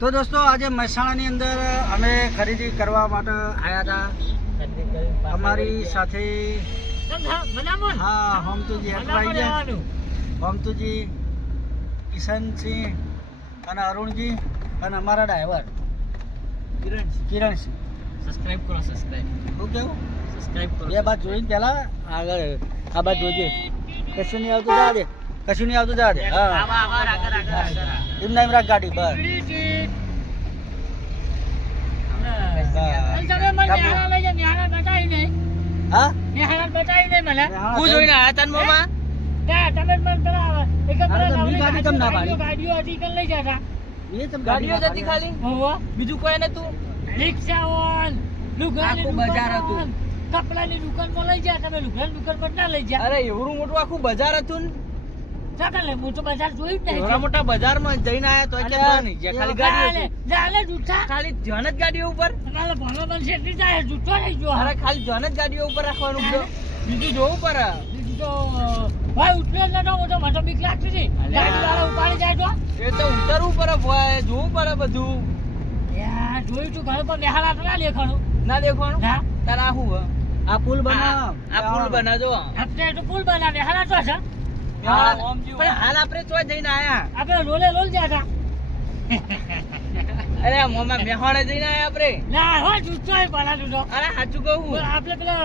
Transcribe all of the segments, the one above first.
તો દોસ્તો આજે મહેસાણાની અંદર અમે ખરીદી કરવા માટે આવ્યા હતા અમારી સાથે હા હોમતુજી હોમતુજી કિશનસિંહ અને અરુણજી અને અમારા ડ્રાઈવર કિરણસિંહ સબસ્ક્રાઇબ કરો સબસ્ક્રાઇબ શું કેવું સબસ્ક્રાઇબ કરો બે બાદ જોઈને પહેલા આગળ આ બાદ જોજે કશું નહીં આવતું જા દે કશું નહીં આવતું જા દે હા એમના એમ રાખ ગાડી બસ હા હું જોઈને આયા તન મોમાં એ તમ ગાડીઓ જતી ખાલી બીજું કોઈ નતું આખું બજાર હતું કપડાની દુકાનમાં લઈ જાય તમે લુગડાની દુકાન પર ના લઈ જાય અરે એવડું મોટું આખું બજાર હતું ચાલે મોટું બજાર જોયું જ નહીં મોટા મોટા બજારમાં જઈને આયા તો એટલે તો નહીં જે ખાલી ગાડીઓ હતી. જાલે જૂઠા ખાલી જોન જ ગાડીઓ ઉપર તમારે ભણવા બનશે એટલી જાય જૂઠો થઈ ગયો અરે ખાલી જોન જ ગાડીઓ ઉપર રાખવાનું બધું. બીજું જોવું પડે બીજું તો ભાઈ ઉતરે જ નતો મોટો મને બીક લાગતી હતી ગાડી વાળા ઉપાડી જાય તો એ તો ઉતરવું પડે ભાઈ જોવું પડે બધું યાર જોયું તું ઘર પર નિહાળા તો ના દેખાણું ના દેખવાનું ના તારા આ શું આ પુલ બનાવ આ પુલ બનાવજો આપણે તો પુલ બનાવે નિહાળા તો છે પણ હાલ આપણે તો જઈને આયા આપણે લોલે લોલ ગયા હતા અરે મોમાં મેહોણે જઈને આયા આપણે ના હો જૂઠો બનાવ્યું તો અરે સાચું કહું આપણે પેલા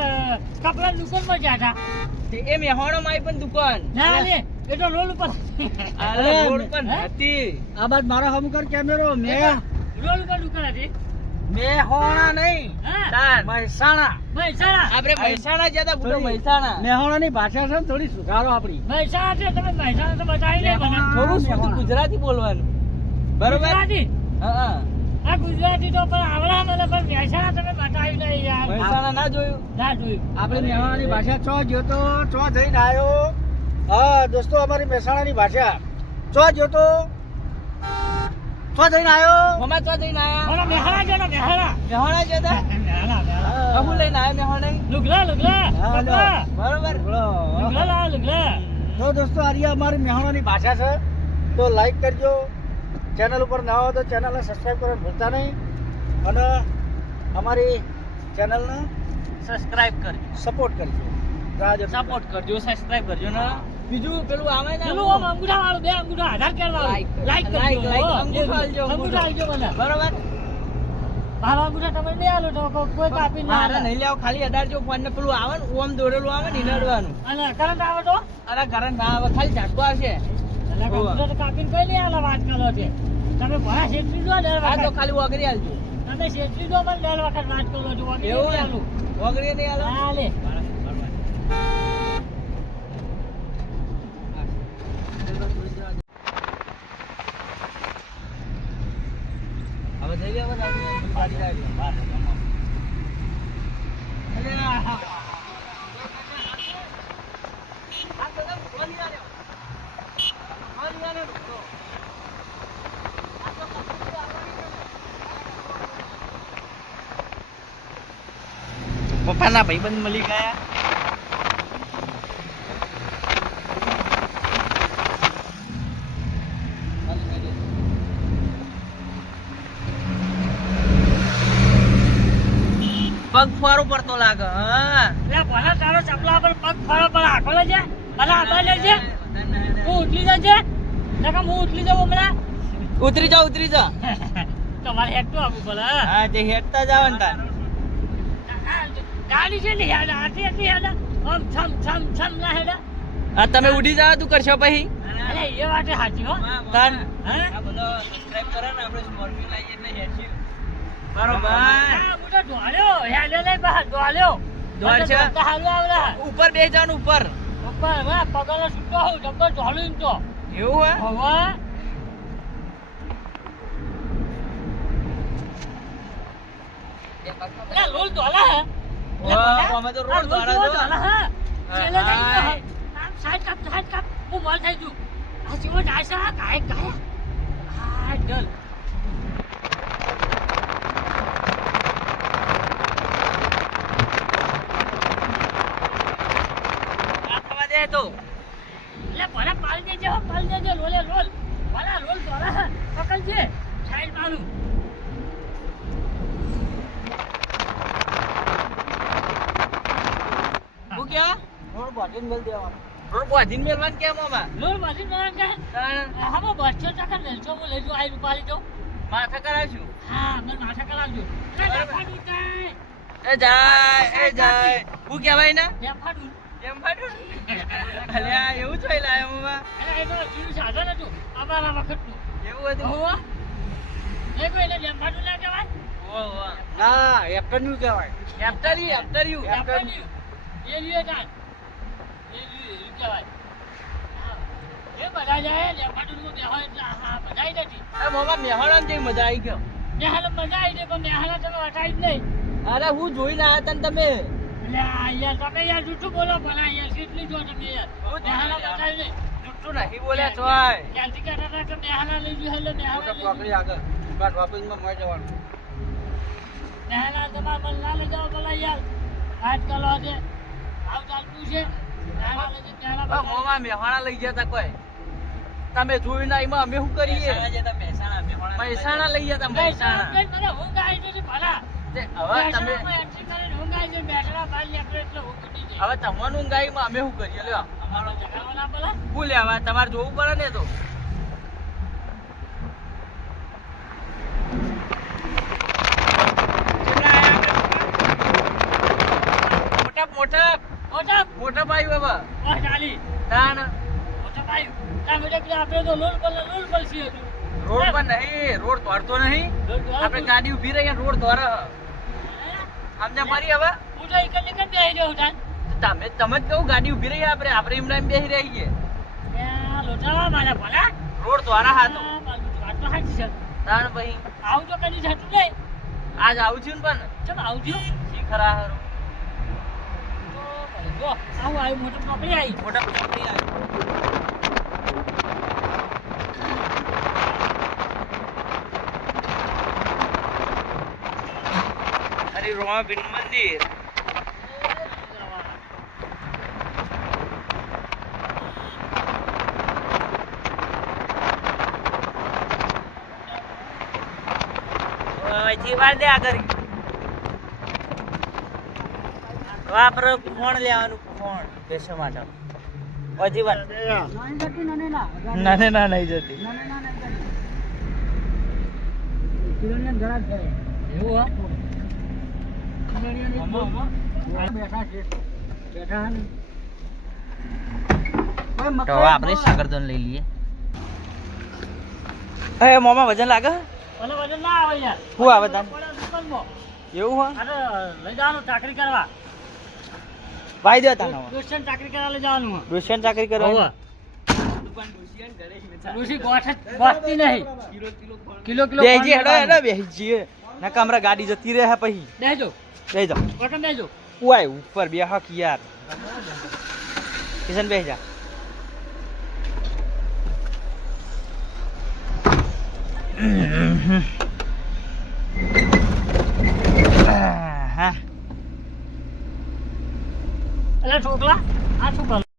કપડાની દુકાનમાં ગયા હતા એ મેહોણો માં પણ દુકાન ના લે એ તો લોલ ઉપર અરે રોડ પર હતી આ બાદ મારો હમકર કેમેરો મે રોલ ઉપર દુકાન હતી મેહોણા નહીં હા તાર મહેસાણા મહેસાણા આપણે મહેસાણા ગયા હતા બુડો મહેસાણા મેહોણાની ભાષા છે ને થોડી સુધારો આપણી મહેસાણા છે તમે મહેસાણા તો બતાવી નહીં મને થોડું શુદ્ધ ગુજરાતી બોલવાનું બરોબર ગુજરાતી હા આ ગુજરાતી તો પણ આવડા મને પણ મહેસાણા તમે બતાવી નહીં યાર મહેસાણા ના જોયું ના જોયું આપણે મેહોણાની ભાષા ચો જોતો ચો જઈને આવ્યો હા દોસ્તો અમારી મહેસાણાની ભાષા ચો જોતો ચો જઈને આવ્યો મમ્મા તો જઈને આયા મને મેહાણા છે ને મેહાણા મેહોણા જતા મેહાણા હું લઈને આવ્યા મેહોણે લુગડા લુગડા હા, કપડા બરોબર લુગડા લા લુગડા તો દોસ્તો આ રહી અમારી મેહોણાની ભાષા છે તો લાઈક કરજો ચેનલ ઉપર નવા હો તો ચેનલને સબસ્ક્રાઈબ કરવાનું ભૂલતા નહીં અને અમારી ચેનલને સબસ્ક્રાઇબ કરજો સપોર્ટ કરજો રાહ જોતા. સપોર્ટ કરજો સબસ્ક્રાઇબ કરજો ને બીજું પેલું આવે ને પેલું આમ અંગૂઠા વાળું બે અંગૂઠા આધાર કાર્ડ વાળું લાઈક like, કરજો like, હો. અંગૂઠો આલજો, અંગૂઠો આલજો મને બરોબર મારો અંગૂઠા તમે નહીં આલો તો કોઈ કાપી ના મારે નહીં લેવું ખાલી અડાડજો ફોન ને પેલું આવે ને ઓમ દોરેલું આવે ને ઈનડવાનું અને કરંટ આવે તો અરે કરંટ ના આવે ખાલી ઝાટકો આવશે એટલે અંગૂઠા તો કાપીને કોઈ નહીં આલો વાત કરો છે તમે ભણા શેઠી જો દર આ તો વખત ખાલી વગરી આલજો તમે શેઠી જો મને દર વખત વાત કરો છો વગેરે એવું નહીં ને આલું. વગરી નહીં આલો હા લે હવે થઈ ગયા બધા ગાડી લાવી બહાર પપ્પાના ભાઈબંધ મળી ગયા પગ ફારો પડતો લાગે હા લે ભલા તારો ચપલા પર પગ ફાળો પર આખો લેજે ભલા આબા લેજે હું ઉતરી જજે નકા હું ઉતરી જાઉં હમણાં ઉતરી જા તમારે હેઠું આવવું પડે હા તે હેડતા જાવ ને તાર ગાડી છે ને હેડ આથી આથી હેડ આમ છમ છમ છમ ના હેડ આ તમે ઉડી જાવ તું કરશો પછી અરે એ વાતે સાચી હો તાર હે આ બધો સબસ્ક્રાઇબ કરે ને આપણે સ્કોર્પિયો લઈએ એટલે હેડશી બરોબર આ મોટો ઢોળ્યો હેડ લઈ બહાર ઢોળ્યો ઢોળ છે? હાલો આવલા ઉપર બે જવાનું ઉપર ઉપર હવે પગલો છૂટો હોઉં ડબ્બો ઢોળ્યું એમ તો એવું હે હવે અલા લોલ ઢોળા હે અમે તો રોડ દ્વારા જો હું મોલ થઈ જુ આ જીવો જાય છે કાય કાય આ ડલ આ થવા દે તો એટલે ભલે પાલ દેજે લોલે લોલ ભલા લોલ ધોરા પકડ છે સાઈડ મારું બાંધીને મેલ દેવાનો. રોડ બાંધીને મેલવાનું કેમ આમાં? લોલ બાજી મને કે તાણ હવે બચ્ચો ટકા લેજો હું લેજો આઈ રૂપાલી જો માથા કરાવશું. હા મને માથા કરાવજો લેફાડું જાય એ જાય હું કહેવાય ને લેફાડું કેમ ફાટ્યું? અલ્યા એવું જોઈ લાયો મામા. અરે એ તો જૂનું સાધન હતું અમારા વખતનું એવું હતું? હોવા એ કોઈ એને લેફાડું ના કહેવાય ઓહો ના એફટરનું કહેવાય. એફટર્યું લેફાડું એ લીએ જાન એ કહેવાય હા. એ બધા જાય લેફાડું નું બેહો એટલે હા બધાય નથી એ મામા મેહાણાને જેવી મજા આવી ગયો. મેહાલા મજા આવી છે પણ મેહાલા તમે હટાવી જ નહીં અરે હું જોઈને આયા તા ને તમે. એટલે આ યાર તમે યાર જૂઠું બોલો ભલા યાર કેટલી જો તમે યાર મેહાલા બતાવી નહીં જુઠ્ઠું નહીં બોલ્યા ચોય. ક્યાંથી કહેતા હતા કે મેહાલા લઈ ગયો એટલે મેહાલા લઈ ચોકડી ગયો આગળ બસ ઓફિસમાં મળી જવાનું. મેહાલા તમારા મન ના લઈ જાઓ ભલા યાર આજકાલ આજે આવ ચાલતું છે મેહાલા લઈ જાય મેહાલા બા મામા મેહાણા લઈ ગયા તા કોઈ. તમે જોઈને ના એમાં અમે શું કરીએ? મહેસાણા લઈ ગયા તા મહેસાણા. મને ઊંઘ આવી જશે ભલા તે હવે તમે મહેસાણામાં entry કરીને ઊંઘ આવી જાય બેઠા બહાર નીકળે એટલે ઊંઘ ઉડી જાય હવે તમારું ગાયમાં અમે શું કરીએ? લ્યો અમારો જગાડવા ના ભલા શું લેવા તમારે જોવું પડે ને તો. મોટા મોટા ઓટા મોટા ભાઈ બાબા ઓ ચાલી તાણ ઓટા ભાઈ તમે તો કીધું આપણે તો લોલ બોલ છીએ હતું રોડ પર નહીં, રોડ તોડતો નહીં. આપણે ગાડી ઊભી રહી રોડ તોડે. સમજ્યા મારી હવે? હું તો એકલ એકલ બેહી રહ્યો હતા તમે જ કહું ગાડી ઊભી રહી આપણે એમના એમ બેસી રહી છીએ. લોચાવા મારા ભલા રોડ તોડા હાથો વાત તો સાચી છે તાણ ભાઈ આવું તો કદી થતું નહીં આજ આવું છું ને પણ ચમ આવજો શીખરા હારું. જો આવું આવ્યું મોટું પકડી આવી મોટા પકડી આવ્યો. અરે રોમાબીન મંદિર. અહીંથી વાર દે આગળ. વાપરો ફોન લેવાનું ફોન દેશો માટે. અહીંથી વાર નાને ના નહીં જતી. એવું હા તો હવે આપણે સાગરદન લઈ લઈએ. એ મોમાં વજન લાગે? અને વજન ના આવે યાર શું આવે તને? દુકાનમાં એવું હોય? અરે લઈ જવાનું ચાકરી કરવા ભાઈ દે તાનો ક્વેશ્ચન ચાકરી કરવા લઈ જવાનું દુશ્મન ચાકરી કરવા. ડોશી ગોઠતી નહીં કિલો કિલો બેહજી હેડો બેહજી. ના કામરા ગાડી જતી રહે પછી. બેજો બેહી જાઓ. કોટમ બેજો ઉઆય ઉપર બે હક યાર. કિશન બેહી જા.